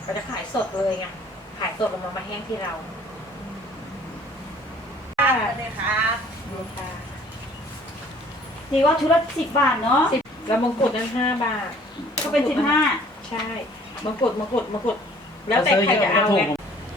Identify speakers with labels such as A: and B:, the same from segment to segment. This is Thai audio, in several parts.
A: ก็จะขายสดเลยไงขายสดลงมาแห้งที่เรา
B: เลยครับ
A: ดูค่ะ
C: นี่ว่าชุดละ10 บาทเนาะ
A: แล้วมงกุฎนั้น5 บาท
C: ก็เป็น15
A: ใช่มงกุฎแล้วแต่ใครจะเอาไง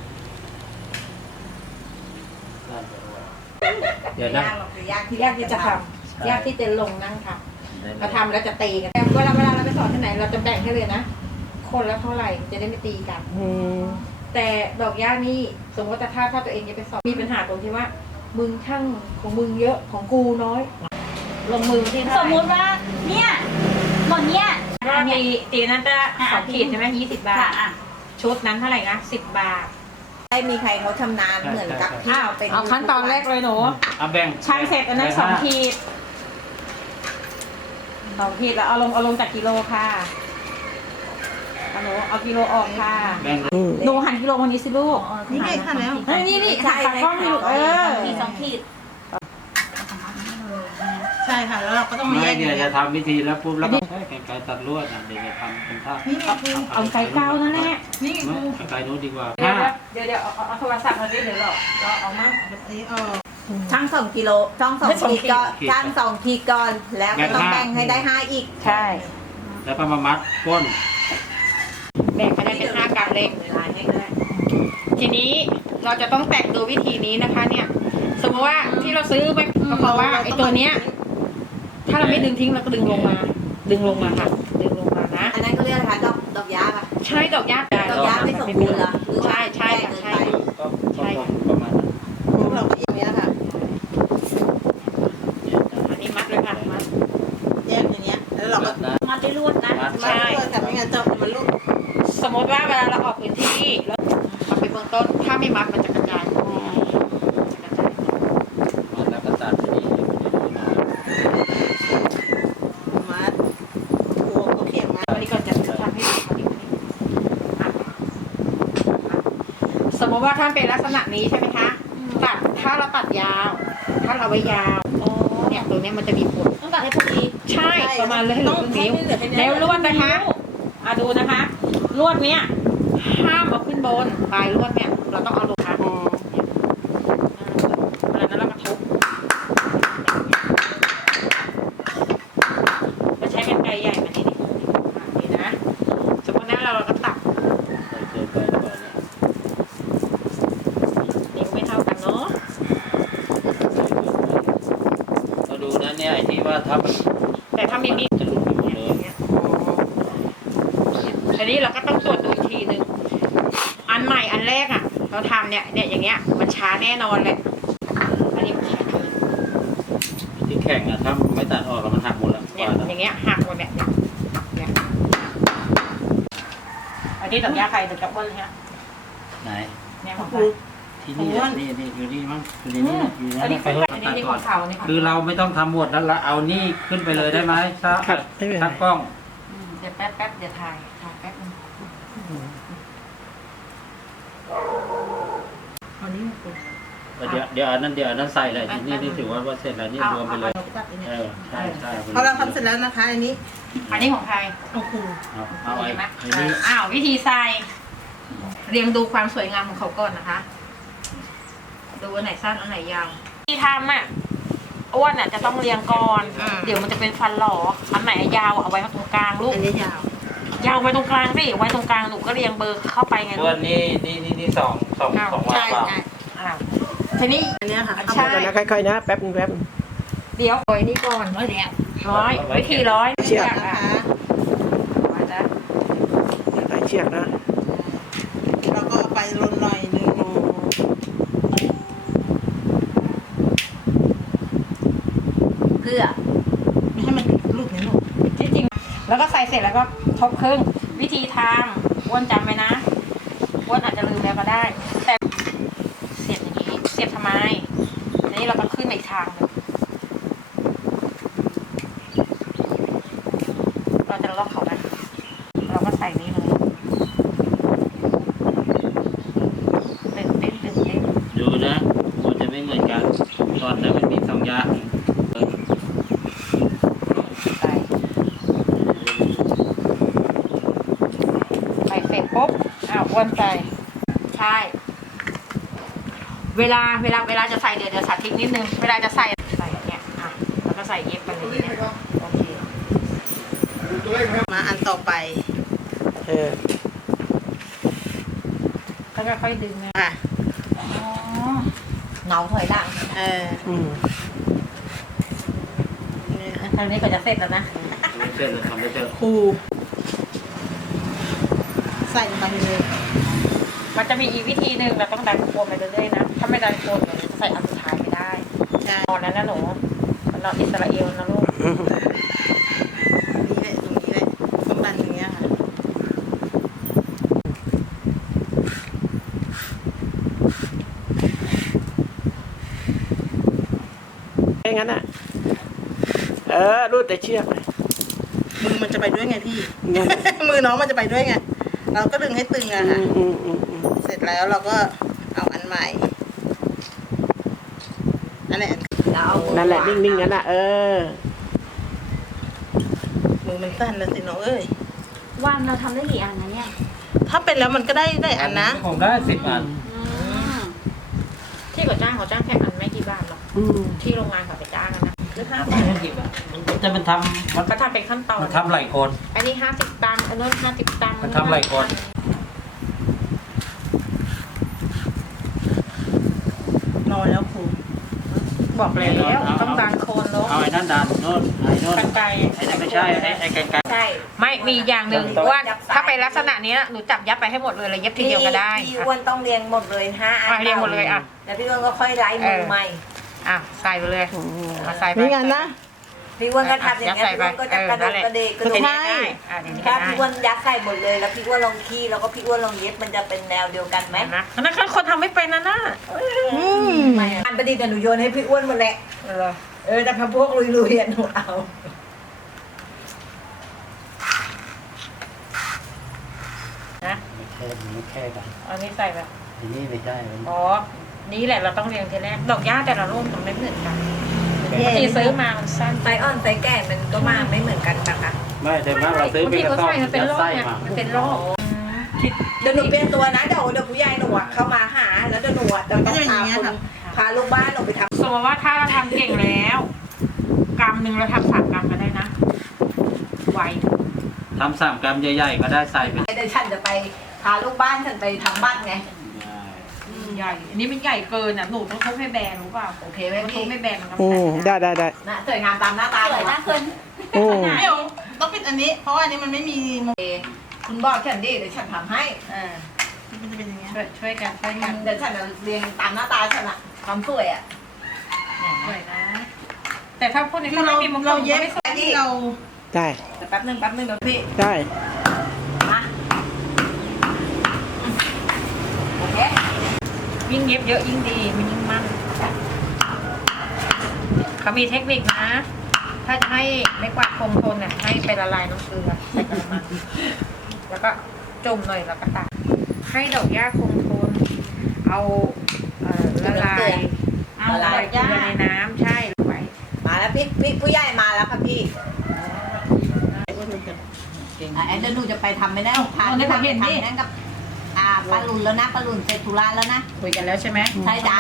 D: เดี๋ยวนะ
A: ยากที่จะทำยากที่จะลงนั่งทำเราทำแล้วจะตีกันเวลาเราไปสอนที่ไหนเราจะแบ่งให้เลยนะคนละเท่าไหร่จะได้ไม่ตีกันแต่ดอกย่านี่สมมติถ้าตัวเองจะไปสอนมีปัญหาตรงที่ว่ามึงช่างของมึงเยอะของกูน้อย ลงมือที่เท่าไห
C: ส
A: ร่
C: มมุติว่าเนี่ยหมดเนี่ย
A: ก็ตีนั้นจะ2 ขีดใช่ไหม20 บาท ชุดนั้นเท่าไหร่นะ10 บาท
B: ได้มีใครเขาชำนาญเหมือนกับที่เราเป็น
A: เอาขั้นตอนแรกเลยหนู
D: เอาแบ่ง
A: ช่างเสร็จอันนั้น2 ขีด2 ขีดแล้วเอาลงจากกิโลค่ะเอากิโลออกค่ะ
D: แบ่ง
A: หนูหันกิโลวันนี้สิลูก
B: นี่ไงค่ะแล้ว
A: นี่ใส่กล้องอยู่
C: 2 ขีด
B: ใช่ค่ะแล้วเราก็ต้องมา
D: ไม่
B: แยก
D: เดี๋ยวจะทำวิธีแล้วปุ๊บแล้วก็ไกลตัดลวดเดี๋ยวจะทำเป็นท่า
A: เอาไก่เก้านั่นแหละ
B: นี่
D: ไกลโน้นดีกว่า
A: เดี๋ยวเอาโทรศัพท์มาดิเดี๋ยวเราเอามา
B: ช่าง2 กิโลช่าง2 ขีดก่อนช่าง2 ขีดก่อนแล้วก็ต้องแบ่งให้ได้5อีก
A: ใช่
D: แล้วก็มามัดก้น
A: แบ่งไปได้เป็น5 กรัมเล็กทีนี้เราจะต้องแต่งดูวิธีนี้นะคะเนี่ยสมมติว่าที่เราซื้อไปก็เพราะว่าไอ้ตัวเนี้ยถ้าเราไม่ดึงทิ้งเราก็ดึงลงมาค่ะดึงลงมานะ
B: อันนั้นก็เรียกอะไรคะดอกยาป่ะ
A: ใช่ดอกย่า
B: ดอกยาไม่สมบูรณ์เหรอหรือว่า
A: ใช่
B: แก่เกินไป
D: ก็ประมาณนั้น
B: พวกเราก็อย่างนี้ค่ะ
A: อันนี้มัดเลยค่ะมัด
B: แยกอย่างเงี้ยแล้วเราก็
C: มัดด้วยลวดนะ
A: ใช่
B: มาทำยังไงจะมันลูก
A: สมมติว่าเวลาเราออกพื้นที่แล้วเอาไปเบื้องต้นถ้าไม่มัดมันจะกระจาย
D: มัดแล้วก็ตัดทีนี้
B: มาตัวก็เขียนมา
A: วันนี้ก่อนจะทำให้ดูสมมติว่าท่านเป็นลักษณะนี้ใช่ไหมคะถ้าเราตัดยาว ถ้าเราไว้ยาวเนี่ยตัวนี้มันจะมีผล
C: ต้องตัดให้พอดี
A: ใช่ประมาณเลยให้เหลือครึ่งนิ้วแล้วลวดนะคะดูนะคะลวดเนี้ยห้ามเอาขึ้นบนปลายลวดเนี่ยเราต้องเอาลงค่ะเวลานั้นเราก็ทุบเราใช้เป็นไกรใหญ่มานี่นะสมมตินั้นเราก็ตัด
D: เจอไปก่อนเนี่ย
A: นิ้วไม่เท่ากันเนาะ
D: เราดูนะเนี่ยไอ้ที่ว่าถ้ามัน
A: แต่ถ้ามีมีด
D: จะหลุดไปหมดเลย
A: ทีนี้เราก็ต้องตรวจดูอีกทีนึงอันใหม่อันแรกอ่ะเราทำเนี่ยอย่างเงี้ยมันช้าแน่นอนเลยอันนี้มันแข็ง
D: ที่แข่งอะถ้าไม่ตัดออกแล้วมันหักหมดแล้ว
A: เนี่ยอย่างเงี้ยหักหมดเนี่ยอันนี้ดอกยาใครดอกจับบ้นเลยฮะ
D: ไหน
A: เนี่ยของใคร
D: ที่นี่นี่อยู่นี่มั้งอยู่ในนี้อยู่
A: อัน
D: ใน
A: นี้
D: นี้
A: อันนี้ของเขาเนี่ย
D: คือเราไม่ต้องทำหมดแล้วเราเอานี่ขึ้นไปเลยได้ไหมถ้าถ้ากล้อง
A: เดี๋ยวแป๊บเดี๋ยวถ่ายแป๊บนึงอันนี้มันเป็น
D: เดี๋ยวอันนั้นใส่เลยนี่ถือว่าเสร็จแล้วนี่รวมไปเลยใช่
B: พอเราทำเสร็จแล้วนะคะอันนี้
A: อันนี้ของใคร
B: โอ้โห
D: เอาไอ้นี่
A: วิธีใส่เรียงดูความสวยงามของเขาก่อนนะคะ ดูอันไหนสั้นอันไหนยาวที่ทำอ้วนจะต้องเรียงก่อนเดี๋ยวมันจะเป็นฟันหล่ออันไหนยาวเอาไว้ตรงกลางลูก
B: อันนี้ยาว
A: ไว้ตรงกลางสิไว้ตรงกลางหนูก็เรียงเบอร์เข้าไปไงลู
D: ตัว
A: ก
D: นี่สองวัน
B: ใช่
D: เปล่า
B: ใช่
A: ทีนี้
B: อันนี้ค่ะ
A: ใช่
E: นะค่อยๆนะแป๊บนึง
A: เดี๋ยวร้อยนี่ก่อนร้อยแล้ววิธีร้อย
E: เชือก
B: นะคะ
E: ใส่เชือกนะ
B: แล้วก็เอาไปลนหน่อยนึง
C: เพื่อ
B: ไม่ให้มันลูกนี้ลูก
A: ที่จริงแล้วก็ใส่เสร็จแล้วก็ทบครึ่งวิธีทำอ้วนจำไว้นะอ้วนอาจจะลืมแล้วก็ได้ แต่เสียบอย่างนี้เสียบทำไมอันนี้เราก็ขึ้นมาอีกทางหนึ่งเราจะล็อกเขาไหมเราก็ใส่นี้เลยเต้น
D: ดูนะมันจะไม่เหมือนกันตอนนั้นมันมีสองอย่าง
A: ใส่เสร็จปุ๊บอ้วนใส่ใช่ เวลาจะใส่เดี๋ยวสาธิตนิดนึงเวลาจะใส่เนี่ยอ่ะแล้วก็ใส่เย็บไปเลยเนี่ยโอเค
B: มาอันต่อไป
E: เออ
A: แล้วก็ค่อยดึงนะ
B: อ่ะ
C: อ๋อ
B: เงาถอยหลัง
E: อืม
A: ทางนี้ก็จะเสร็จแล้วนะ
D: ไม่เสร็จเลยทำไม่เสร็จ
B: ครูใส่ลงไปเลย
A: มันจะมีอีกวิธีหนึ่งเราต้องดันโคนไปเรื่อยๆนะถ้าไม่ดันโคนเนี่ยจะใส่อันสุดท้ายไม่ได้
B: ใช่
A: ตอนนั้นนะหนูมันนอนอิสราเอลนะลูก
B: นี่แหละตรงนี้แหละต้องดันอย่างเงี้ยค่ะ
E: ไม่งั้นอ่ะ เออรูดแต่เชือกเลย
B: มือมันจะไปด้วยไงพี่
E: งั้น
B: มือน้องมันจะไปด้วยไง เราก็ดึงให้ตึงอะ
E: อื
B: ค่ะ
E: มอืมอืมอืม
B: เสร็จแล้วเราก็เอาอันใหม่อันนี้
E: นั่นแหละนิ่งๆงั้นอ่ะ เออ
B: มือมันสั้นแล้วสิน้องเอ้ย
C: วันเราทำได้กี่อันนะเนี่ย
B: ถ้าเป็นแล้วมันก็ได้อันนะ
D: ผมได้10 อัน
C: อืม
A: ที่เขาจ้างแค่อันไม่กี่บาทหรอก
E: อืม
A: ที่โรงงานเขาไปจ้างกันนะหรือ5 บาท
D: มันจะมันทำ
A: มันก็ทำเป็นขั้นตอน
D: มันทำหลายคน
A: อันนี้50 ตังค์อันนู้น50 ตังค์
D: มันทำหลายคน
B: รอแล้วครู
A: บอกแล้วต้องดันโคนลง
D: เอาไอ้นั่นดันโน่นไอ้โน่น
A: กันไกล
D: ไอ้นั่นไม่ใช่ไอ้กันไกล
B: ใช่
A: ไม่มีอีกอย่างหนึ่งว่าถ้าเป็นลักษณะนี้หนูจับยัดไปให้หมดเลยเย็บทีเดียวก็ได้
B: พี่อ้วนต้องเรียงหมดเลย5 อัน
A: เรียงหมดเลยอ่ะ
B: แล้วพี่อ้วนก็ค่อยไล่มือใหม่
A: อ่ะใส่ไปเลยมาใส่ไป
E: ไม่งั้นนะ
B: พี่อ้วนก็ทำอย่างนี้ยพี่อ้วนก็จะกระโดดกระเดกกระโดด
A: ใช่อ่ะเดี๋ยวนี้ก็
B: ถ้า
A: ได้
B: พี่อ้วนยัดใส่หมดเลยแล้วพี่อ้วนลองขี้แล้วก็พี่อ้วนลองเย็บมันจะเป็นแนวเดียวกันไหม
A: นะอันนั้นคือคนทำไม่เป็นนะน่ะ
B: ไม่อันประดิษฐ์แต่หนูโยนให้พี่อ้วนหมดแหละแต่พอพวกลุยๆอ่ะหนูเอา
A: นะ
D: ไม่แค่กัน
A: อันนี้ใส่แบบ
D: ทีนี้ไม่ใช่
A: อ๋อนี่แหละเราต้องเรียงทีแรกดอกหญ้าแต่ละรุ่นมันไม่เหมือนกันที่ซื้อมามันสั้น
B: ไซส์อ่อนไซส์แก่มันก็มาไม่เหมือนกันปะคะ
D: ไม่แต่ว่าเราซื้อเป็นกระสอบ
A: มันเป็นโรค
D: ไส้
A: ไง
D: มา
A: มันเป็นโรค
B: เดี๋ยวหนูเปลี่ยนตัวนะเดี๋ยวผู้ใหญ่หนูเข้ามาหาแล้วเดี๋ยวหนูจะต้องพาลูกบ้านหนูไปทำ
A: สมมติว่าถ้าเราทำเก่งแล้วกรัมหนึ่งเราทำ3 กรัมก็ได้นะไว
D: ทำ3 กรัมใหญ่ๆก็ได้ใส่เป็น
B: เดี๋ยวฉันจะไปพาลูกบ้านฉันไปทำบ้านไง
A: ใหญ่อันนี้มันใหญ่เกินอ่ะหนูต้องทุบให้แบนรู้เปล่า
B: โอเคไหม
A: ทุ
B: พี่
A: บไม่แบนมันก็
E: อื
A: แต
E: ม
A: ก
E: ได้
B: นะสวยงามตามหน้าตา
C: สวยนะเคิน
E: อืม
B: เดี๋ยวต้องปิดอันนี้ เพราะว่าอันนี้มันไม่มีคุณบอกฉันดิเดี๋ยวฉันทำให้มันจะเป็นอย่างเงี้ย
A: ช่วยกันช่วยกัน
B: เดี๋ยวฉันจะเรียงตามหน้าตาฉันอะความสวยอะ
A: สวยนะ แต่ถ้าพูดใน
B: คือ
A: ข้าง
B: เรา
A: ไม่มีมงกุ
B: เรา
A: ฎ
B: เย็บ
A: ไม่สวย
B: อันนี้เรา
E: ได้
B: แป๊บนึงเดี๋ยวพี่
E: ได้
B: มาโอเค
A: ยิ่งเย็บเยอะยิ่งดีมันยิ่งมั่นเขามีเทคนิคนะ ถ้าจะให้ไม่กวาดคงทนเนี่ยให้ไปละลายน้ำเกลือใส่กระมังแล้วก็จุ่มหน่อยแล้วก็ตากให้ดอกหญ้าคงทน เอาละลายเอาดอกหญ้าในน้ำใช่ลงไป
B: มาแล้วพี่ผู้ใหญ่มาแล้วค่ะพี่ไอ้เดี๋ยวหนูจะไปทำไม่ได้ทานที่ทำนั่นกับป้าลุนแล้วนะป้าลุนเสร็จธุระแล้วนะ
A: คุยกันแล้วใช่ไหม
B: ใช่จ้า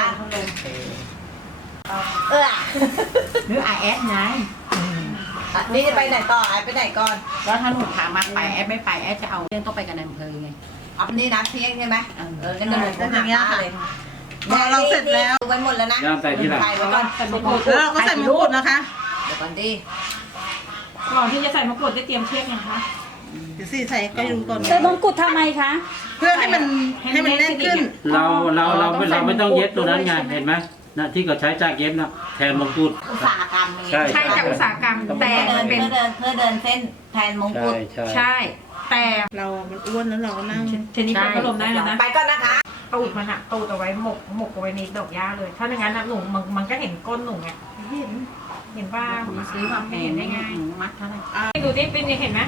B: หรือIS ไงนี่จะไปไหนต่อไอ้ไปไหนก่อน
A: แล้วถ้าหนูถามมาไปแอดไม่ไปแอดจะเอาเรื่องต้องไปกันในอำเภอไง
B: อันนี้นะเพียงใช่ไหมงั้นเดี๋ยวหนูหาป้าเลย
F: พอเราเสร็จแล้ว
B: ไว้หมดแล้วนะ
D: ย่างใส่ที่หลัง
B: ถ่ายไว้ก่อน
A: ใส่มะกรูด
F: แล้วเราก็ใส่มะกรูดนะคะ
B: เดี๋ยวก่อนดิ
A: ก่อนที่จะใส่มะกรูดได้เตรียมเชือกยังคะ
F: เดี๋ยวสิใส่ก็ดูก่อน
C: ใส่มงกุฎทำไมคะ
F: เพื่อให้มันแน่นขึ้น
D: เราไม่ต้องเย็บตัวนั้นไงเห็นไหมนะที่เขาใช้จากเย็บนะแทนมงกุฎ
B: อุตสาหกรรม
D: ใช่
A: ใช่จากอุตสาหกรรมแต่
B: เพื่อ
A: มันเป็น
B: เดินเส้นแทนมง
D: ใช่
B: กุฎ
D: ใช่
A: ใช่ แต่
F: เรามันอ้วนแล้วเราก็นั่ง
A: ทีนี้ก็ลมได้แล้วนะ
B: ไปก่อนนะคะ
A: ตูดมันอะตูดเอาไว้หมกเอาไว้ในดอกหญ้าเลย ถ้าอย่างนั้นนะหนูมันก็เห็นก้นหนูไงเห็นว่าซื้อมาแพงได้ไงมัดเท่าไหร่ดูดิเป็นยังเห็นไหม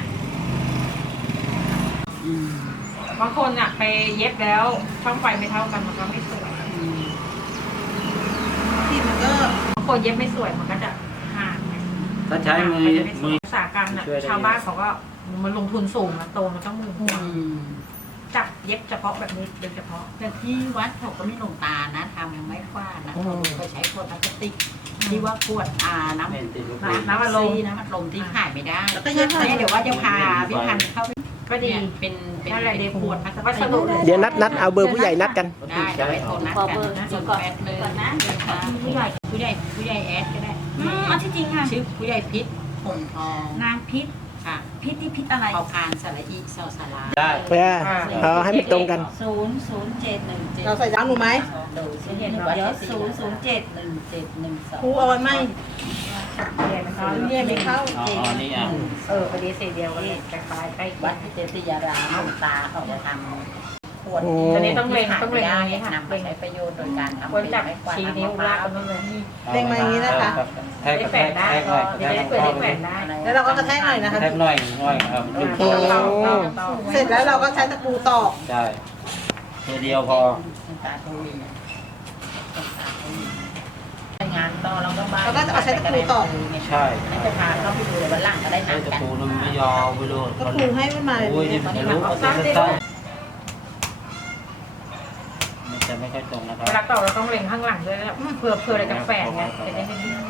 A: บางคนอะไปเย็บแล้วช่องไฟไม่เท่ากันมันก็ไม่สวย
F: ที่มันก็
A: บางคนเย็บไม่สวยมันก็จะห่างไง
D: ถ้าใช้มือ
A: อุตสาหกรรมน่ะชาวบ้านเขาก็มันลงทุนสูงนะโตมันต้องมือจับเย็บเฉพาะแบบนี้โดยเฉพาะ
G: แต่ที่วัดเขาก็ไม่ลงตานะทำไม้กวาดนะเขาก็ใช้ขวดพลาสติกที่ว่าขวดน้ำ
A: น้ำอัดลม
G: น้ำอัดลมที่ขายไม่ได้
F: แล้วก็เย็บ
G: เนี่ยเดี๋ยวว่าจะพาพี่พันธุ์เข้าไป
A: ก็ดี
G: เนี่ยเป็น
A: อะไรเด
G: ขวดพลาส
A: วัส
G: ติก
A: ดุ
E: เดี๋ยวนัดเอาเบอร์ผู้ใหญ่นัดกัน
G: ได้เดี๋ยวไปโทรนัดกันนะส่วนแฟนเลย
C: ก่อนนะ
G: ผู้ใหญ่แอดก็ได้
C: เอาที่จริงค่ะ
G: ชื่อผู้ใหญ่พิษหงทอง
C: นางพิษ
G: ค่ะ
C: พิษนี่พิษอะไร
G: เผาพานสระอีสอสารา
D: ได้
E: เพื่อเอาให้มันตรงกัน
C: 00717
F: เราใส่ร้านหนูไหม
G: ดูสิ
C: เดี๋
G: เห็น
C: ยว
G: วัด
C: 007
G: 1712
F: ครูเอาไว้ไหม
A: เรียนนะคะ
F: เรียนไม่เข้า
D: อ๋อนี่อ่ะ
A: พอดีสีเดียวกันเลยคล้ายๆใกล้
G: วัดพิเจติยารามหลวงตาเขาจะทำขวด
E: อืม
A: ตอนนี้ต้องเล็งต้องเล็ง
G: ได้
A: อย่างนี้ค่ะ
G: นำไปใช้ประโยชน์โดยการทำ
A: ควรจับ
G: ไม้กวาด
A: ชี้นิ้วลากกันนู่นเลย
F: เล็งมาอย่างนี้นะคะ
D: แทก
A: ได้
D: กับ
A: แฝ
D: แท
A: ง
D: ก
A: ได้
D: แทกหน่อย
A: เดี๋ยวได้เปิดได้แฝงได้
F: แล้วเราก็กระแทกหน่อยนะคะ
D: แทกหน่อยครับจุด
E: โอ้
F: เสร็จแล้วเราก็ใช้ตะปูตอก
D: ใช่ตัวเดียวพอ
G: ตาทุยงานต่อเราก็บ้าน
F: แล้วก็เอาใช้ตะปูตอก
D: ใช่
G: ให้จะพาเข้าไปดูเลยวันหลังก็ได้
D: ไอ้
G: นัด
D: ตะ
G: กัน
D: ปูมันไม่ยาวไปเลย
F: ก็ครูให้มันมา
D: โอ้ยนี่มันจะรู้เอาเส้นสั้นมันจะไม่ค่อยตรงนะค
A: เว
D: รั
A: ลา
D: บ
A: ต่อเราต้องเล็งข้างหลังด้วยนะเผื่ออะไรจะแฝงไงจะได้ไม่ดิ้น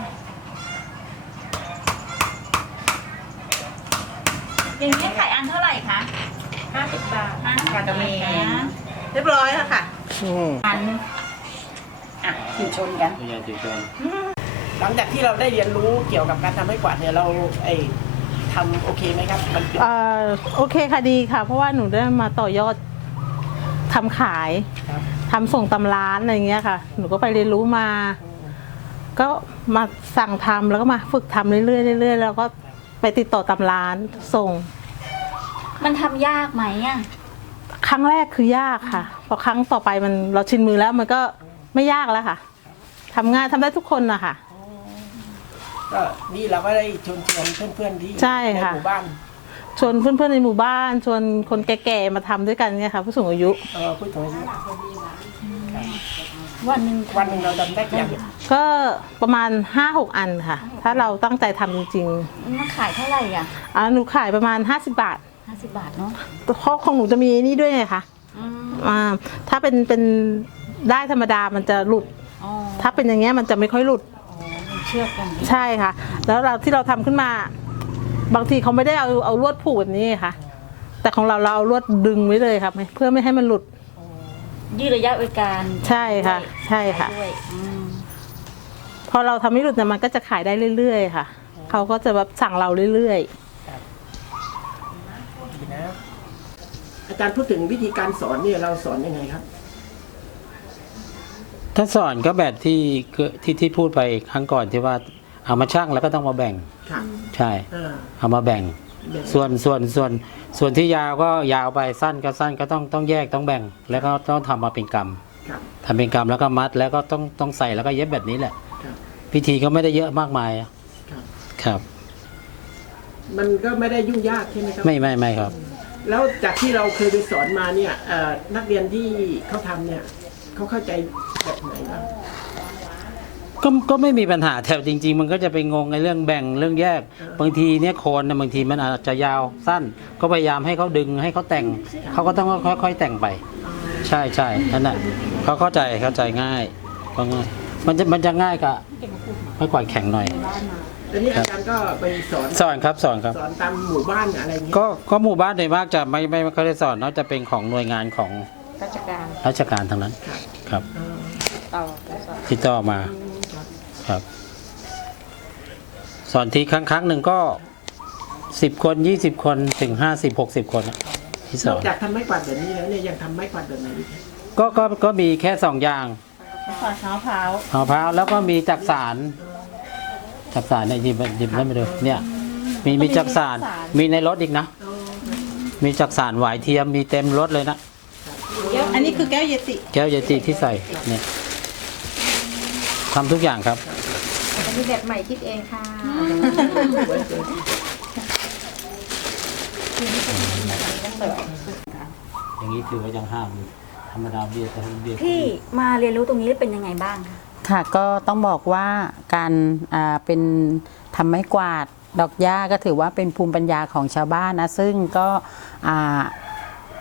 C: อย่างนี้ขายอันเท่าไหร่คะ
A: 50 บาท
C: 50
A: กาจะมี
F: เรียบร้อยแล้วค่ะ
E: อืม
G: อันอ่ะขี่ชนกัน
D: ตัวใหญ่จุดจน
E: หลังจากที่เราได้เรียนรู้เกี่ยวกับการทำไม้กวาดเนี่ยเราทำโอเคไหมครับมันเป็น
H: โอเคค่ะดีค่ะ เพราะว่าหนูได้มาต่อยอดทำขาย
E: ครับ
H: ทำส่งตำร้านอะไรอย่างเงี้ยค่ะ หนูก็ไปเรียนรู้มา ก็มาสั่งทำแล้วก็มาฝึกทำเรื่อยๆเรื่อยๆแล้วก็ไปติดต่อตำร้านส่ง
C: มันทำยากไหมอ่ะ
H: ครั้งแรกคือยากค่ะพอครั้งต่อไปเราชินมือแล้วมันก็ไม่ยากแล้วค่ะทำง่ายทำได้ทุกคนนะคะ
E: ก็นี่เราก็ได้ชวนเพื่อนๆที่
H: ใช่ค่ะ
E: หมู่บ้าน
H: ชวนเพื่อนๆในหมู่บ้านชวนคนแก่ๆมาทำด้วยกันเนี่ยค่ะผู้สูงอายุ
E: พูดถึงอายุ
C: วันหนึ่ง
E: วันหนึ่งเราทำได้กี่อย่าง
H: ก็ประมาณ 5-6 อันค่ะ ถ้าเราตั้งใจทำจริง
C: มันขายเท่าไหร่อ่ะ
H: ๆหนูขายประมาณ50 บาท
C: 50 บาทเนาะ
H: เพราะของหนูจะมีนี่ด้วยไงคะถ้าเป็นได้ธรรมดามันจะหลุด
C: อ๋อ
H: ถ้าเป็นอย่างเงี้ยมันจะไม่ค่อยหลุด
C: มันเชือกกัน
H: ใช่ค่ะ แล้วที่เราทำขึ้นมา บางทีเขาไม่ได้เอาลวดผูกแบบนี้ไงค่ะ แต่ของเราเอาลวดดึงไว้เลยครับเพื่อไม่ให้มันหลุด
C: ยืดระยะเวลาการ
H: ใช่ค่ะ ใช่ค่ะ
C: ด้วย
H: พอเราทำไม่หลุดเนี่ยมันก็จะขายได้เรื่อยๆค่ะเขาก็จะแบบสั่งเราเรื่อยๆ
E: ดีนะอาจารย์พูดถึงวิธีการสอนเนี่ยเราสอนยังไงครับ
D: ถ้าสอนก็แบบที่พูดไปครั้งก่อนที่ว่าเอามาชั่งแล้วก็ต้องมาแบ่ง
E: ครับ
D: ใช่ เอามาแบ่ง
E: แบ่ง
D: ส่วนที่ยาวก็ยาวไปสั้นก็สั้นก็ต้องแยกต้องแบ่ง แล้วก็ต้องทำมาเป็นกำ
E: ครับ
D: ทำเป็นกำแล้วก็มัดแล้วก็ต้องใส่แล้วก็เย็บแบบนี้แหละ
E: ครับ
D: พิธีก็ไม่ได้เยอะมากมายอะ
E: ครับ
D: ครับ
E: มันก็ไม่ได้ยุ่งยากใช่ไหมครับ
D: ไม่ครับ
E: แล้วจากที่เราเคยไปสอนมาเนี่ยนักเรียนที่เขาทำเนี่ยเขาเข้าใจแบบไหนบ้าง
D: ก็ไม่มีปัญหาแต่จริง ๆ มันก็จะไปงงในเรื่องแบ่งเรื่องแยก บางทีเนี่ยโคนนะบางทีมันอาจจะยาวสั้น ก็พยายามให้เขาดึงให้เขาแต่งเขาก็ต้องค่อยๆแต่งไป ใช่นั่นแหละเขาเข้าใจง่ายก็ง่ายมันจะง่ายกับไม่กวาดแข็งหน่อย
E: แล้วนี่อาจารย์ก็ไปสอน
D: สอนครับ
E: สอนตามหมู่บ้านอะไรเงี้ย
D: ก็หมู่บ้านโดยมากจะไม่ค่อยได้สอนเนาะจะเป็นของหน่วยงานของ
A: ราชการ
D: ทั้งนั้น
E: ครับ
D: ครับ
A: ต่อ
D: ที่ต่อมาครับ สอนทีครั้งหนึ่งก็10 คน20 คนถึง50-60 คนอะที่ส
E: น
D: อ
E: อก
D: น
E: จากทำไม้กวาดแบบนี้แล้วเนี่ยยังทำไม้กวาดแบบไหนอีก
D: ก็มีแค่2 อย่าง
H: ขอเท้าเท้า
D: มะพร้าวแล้วก็มีจักสารเนี่ยหยิบได้มาดูเนี่ยมีจักสารมีในรถอีกนะ มีจักสารหวายเทียมมีเต็มรถเลยนะ
F: อันนี้คือแก้วเยติ
D: แก้วเยติที่ใส่เนี่ยทำทุกอย่างครับ
A: อันนี้แบบใหม่คิดเองค่ะ
D: อย่างนี้ถือว่ายังห้ามอยู่ธรรมดาเบียร์
C: พี่มาเรียนรู้ตรงนี้เป็นยังไงบ้างคะ
G: ค่ะก็ต้องบอกว่าการเป็นทำไม้กวาดดอกหญ้าก็ถือว่าเป็นภูมิปัญญาของชาวบ้านนะซึ่งก็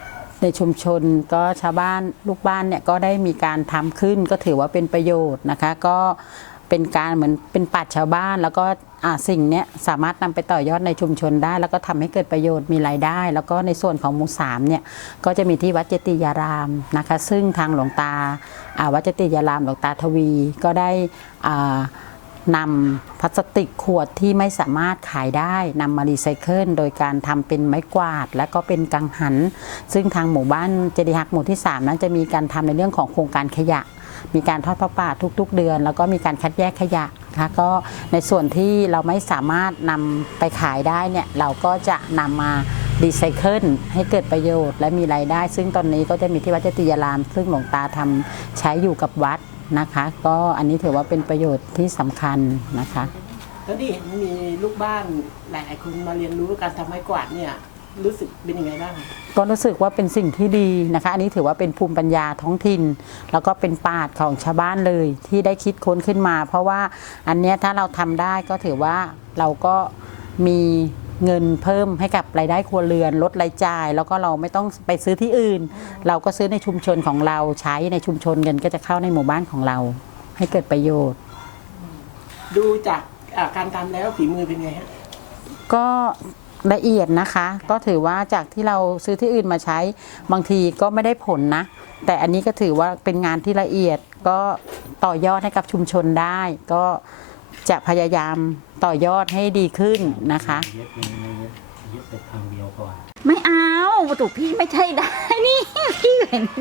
I: ในชุมชนก็ชาวบ้านลูกบ้านเนี่ยก็ได้มีการทำขึ้นก็ถือว่าเป็นประโยชน์นะคะก็เป็นการเหมือนเป็นปราชญ์ชาวบ้านแล้วก็สิ่งเนี้ยสามารถนำไปต่อยอดในชุมชนได้ แล้วก็ทำให้เกิดประโยชน์มีรายได้ แล้วก็ในส่วนของหมู่3เนี่ยก็จะมีที่วัดเจติยารามนะคะซึ่งทางหลวงตาวัดเจติยารามหลวงตาทวีก็ได้นำพลาสติกขวดที่ไม่สามารถขายได้นำมารีไซเคิลโดยการทำเป็นไม้กวาดและก็เป็นกังหันซึ่งทางหมู่บ้านเจดีย์ฮักหมู่ที่3นั้นจะมีการทำในเรื่องของโครงการขยะมีการทอดผ้าป่าทุกๆเดือนแล้วก็มีการคัดแยกขยะนะคะก็ในส่วนที่เราไม่สามารถนำไปขายได้เนี่ยเราก็จะนำมารีไซเคิลให้เกิดประโยชน์และมีรายได้ซึ่งตอนนี้ก็จะมีที่วัดเจติยารามซึ่งหลวงตาทำใช้อยู่กับวัดนะคะก็อันนี้ถือว่าเป็นประโยชน์ที่สำคัญนะคะ
E: แล้วที่เห็นมีลูกบ้านหลายคนมาเรียนรู้การทำไม้กวาดเนี่ยรู้สึกเป็นยังไงบ้าง
I: ก็รู้สึกว่าเป็นสิ่งที่ดีนะคะอันนี้ถือว่าเป็นภูมิปัญญาท้องถิ่นแล้วก็เป็นปราชญ์ของชาวบ้านเลยที่ได้คิดค้นขึ้นมาเพราะว่าอันเนี้ยถ้าเราทำได้ก็ถือว่าเราก็มีเงินเพิ่มให้กับรายได้ครัวเรือนลดรายจ่ายแล้วก็เราไม่ต้องไปซื้อที่อื่นเราก็ซื้อในชุมชนของเราใช้ในชุมชนเงินก็จะเข้าในหมู่บ้านของเราให้เกิดประโยชน์
E: ดูจากการทำแล้วฝีมือเป็นไงฮะ
I: ก็ละเอียดนะคะก็ถือว่าจากที่เราซื้อที่อื่นมาใช้บางทีก็ไม่ได้ผลนะแต่อันนี้ก็ถือว่าเป็นงานที่ละเอียดก็ต่อยอดให้กับชุมชนได้ก็จะพยายามต่อยอดให้ดีขึ้นนะคะ
D: ยึดไปทางเดียวก่อน
C: ไม่เอาประตูพี่ไม่ใช่ได้นี่พี่เห็น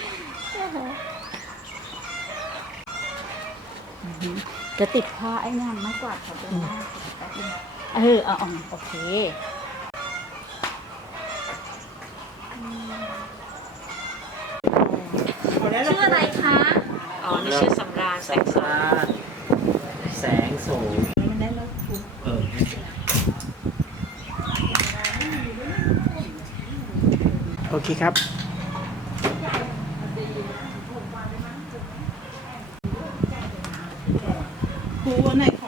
C: จะติดผ้าไอ้งานไม้กวาดเขาเป็นหน้าแป๊บนึงโอเคชื่ออะไรคะ
A: อ๋อนี่ชื่อสำราญแสงโสม
D: แสงโสม
F: มันได้แล้วถูก
E: โอเคครับ
F: ครูไหน